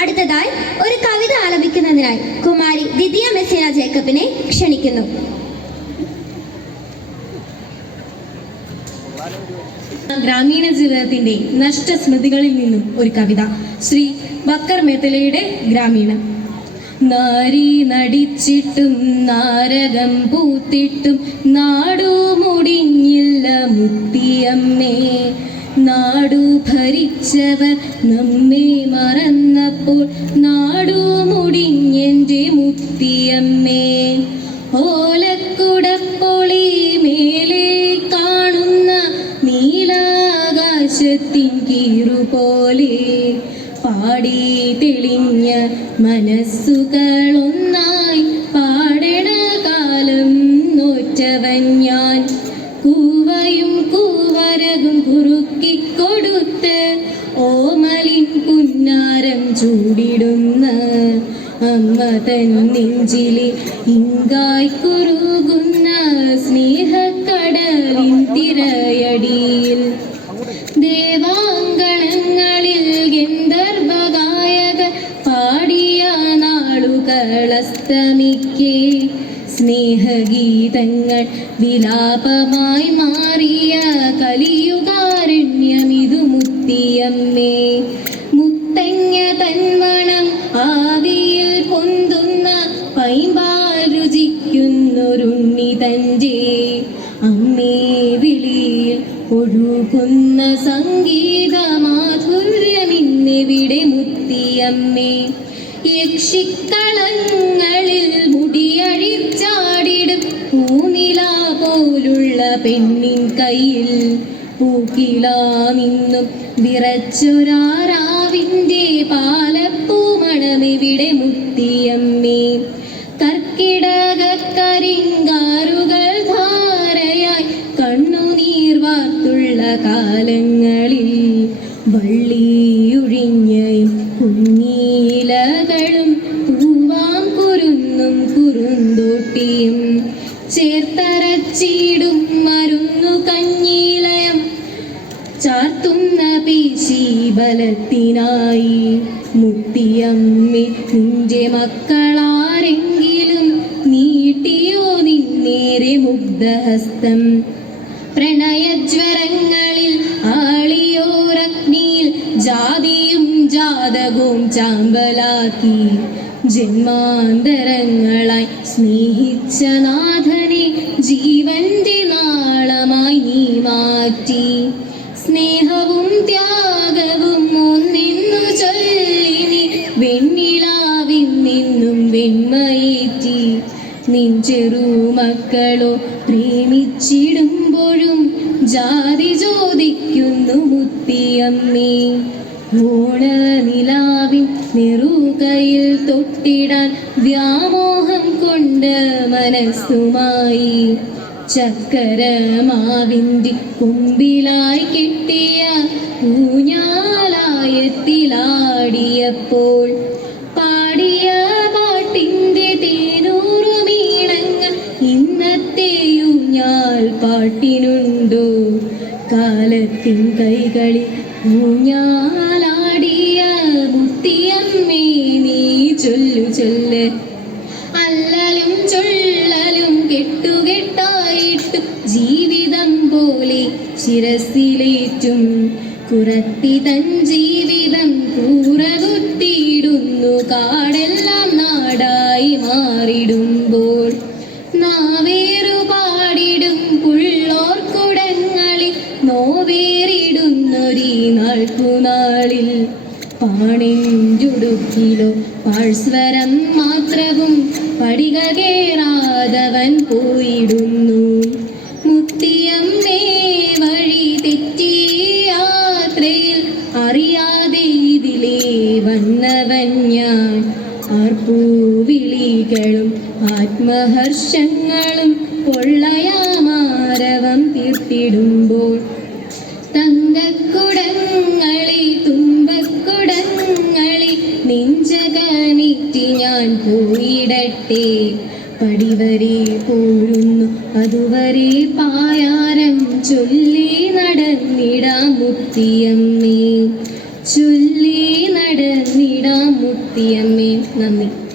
അടുത്തതായി ഒരു കവിത ആലപിക്കുന്നതിനായി കുമാരി ദിദിയ മെസ്സിന ജേക്കബിനെ ക്ഷണിക്കുന്നു. ഗ്രാമീണ ജീവിതത്തിന്റെ നഷ്ടസ്മൃതികളിൽ നിന്നും ഒരു കവിത. ശ്രീ ബക്കർ മേത്തലയുടെ ഗ്രാമീണം. നാരി നടിച്ചിട്ടും നാരകം പൂത്തിട്ടും നാടു മുടിഞ്ഞില്ല മുത്തിയമ്മേ. നാടു ഭരിച്ചവർ നമ്മെ മറന്നപ്പോൾ നാടു മുടിഞ്ഞെൻ്റെ മുത്തിയമ്മേ. ഓലക്കുടപ്പൊളി മേലെ കാണുന്ന നീലാകാശത്തിൻ കീറുപോലെ പാടി തെളിഞ്ഞ മനസ്സുകളൊന്നായി പാടണ കാലം നോറ്റവൻ ഞാൻ. കൂവയും കൂവരകും കുറുക്കിക്കൊടുത്ത് ഓമലിൻ പുന്നാരം ചൂടിടുന്ന അമ്മ തൻ നെഞ്ചിലെ ഇങ്കായി കുറുകുന്ന സ്നേഹക്കടലിൻ തിരയടിയിൽ ദേവാങ്കണങ്ങളിൽ ഗന്ധർവഗായക പാടിയ നാളുകളസ്തമിക്കേ സ്നേഹഗീതങ്ങൾ വിലാപമായി മാറിയ കലിയുകാരണ്യമിതു മുത്തിയമ്മേ. മുത്തങ്ങ തന്മണം ആവിയിൽ പൊന്തുന്ന പൈമ്പാൽ രുചിക്കുന്നൊരുണ്ണി തൻ്റെ അമ്മേ വിളിയിൽ ഒഴുകുന്ന സംഗീതമാധുര്യമിന്നെവിടെ മുത്തിയമ്മേ. യക്ഷിക്കളങ്ങളിൽ മുടിയഴിച്ചാടിടും പൂനില പോലുള്ള പെണ്ണിൻ കയ്യിൽ പൂക്കിലാമിന്നും വിറച്ചൊരാറാവിൻ്റെ പാലപ്പൂമണമെവിടെ മുത്തിയമ്മേ. കർക്കിടകരിങ്കാറുകൾ ധാരയായി കണ്ണുനീർ വാർത്തുള്ള കാലങ്ങളിൽ വള്ളിയൊഴിഞ്ഞ കുഞ്ഞീലകളും പൂവാം കുരുന്നും കുറുന്തോട്ടിയും ചേർത്തരച്ചിടും മരുന്നു കഞ്ഞീലയം ചാർത്തുന്ന പേശി ബലത്തിനായി. മുത്തിയമ്മേ നിന്റെ മക്കളാരെങ്കിലും നീട്ടിയോ നിന്നേരെ മുഗ്ധഹസ്തം. പ്രണയജ്വരങ്ങളിൽ ആളിയോരഗ്നിയിൽ ജാതിയും ജാതകവും ചാമ്പലാക്കി ജന്മാന്തരങ്ങളായി സ്നേഹിച്ച നാഥനെ ജീവന്റെ നാളമായി നീ മാറ്റി. സ്നേഹവും ത്യാഗവും ഒന്നെന്നു ചൊല്ലിനി വെണ്ണിലാവിൽ നിന്നും വെണ്മയേറ്റി. നിൻ ചെറുമക്കളോ പ്രേമിച്ചിടുമ്പോഴും ജാതി ചോദിക്കുന്നു മുത്തിയമ്മേ. ഓണനിലാവിൻ നെറുകയിൽ തൊട്ടിടാൻ വ്യാമോഹം കൊണ്ട് മനസ്സുമായി ചക്കരമാവിൻ്റെ കൊമ്പിലായി കെട്ടിയ ഊഞ്ഞാലായത്തിലാടിയപ്പോൾ പാടിയ പാട്ടിൻ്റെ തേനൂറുമീണങ്ങൾ ഇന്നത്തെ ഊഞ്ഞാൽ പാട്ടിനുണ്ടോ? കാലത്തിൻ കൈകളിൽ ഊഞ്ഞാലാടിയ മുത്തിയമ്മേ നീ ചൊല്ലു ചൊല്ല്. അല്ലലും ചൊല്ലലും കെട്ടുകെട്ടായിട്ടു ജീവിതം പോലെ ശിരസിലേറ്റും കുറത്തി തൻ ജീവിതം കൂറകുത്തിയിടുന്നു കാടെല്ലാം നാടായി മാറിടുമ്പോൾ. നാവേറു പാടിടും പുള്ളോർക്കുടങ്ങളിൽ നോവേറിടുന്നൊരീ നാൾക്കുനാളിൽ പാണെഞ്ചുടുക്കിലോ പാഴ്സ്വരം മാത്രവും പടിക കേറാതവൻ പോയിടുന്നു. മുത്തിയമ്മേ വഴി തെറ്റി യാത്രയിൽ അറിയാതെ ഇതിലേ വന്നവൻ ഞാൻ. ആർപ്പൂവിളികളും ആത്മഹർഷങ്ങളും പൊള്ളയാമാരവം തീർത്തിടുമ്പോൾ തങ്കക്കുടങ്ങളി തുമ്പക്കുടങ്ങളി നെഞ്ചകനിറ്റി ഞാൻ പോയിടട്ടെ. പടിവരെ പോരുന്നു അതുവരെ പായാരം ചൊല്ലി നടന്നിടാം മുത്തിയമ്മേ. ചൊല്ലി നടന്നിടാം മുത്തിയമ്മേ നന്ദി.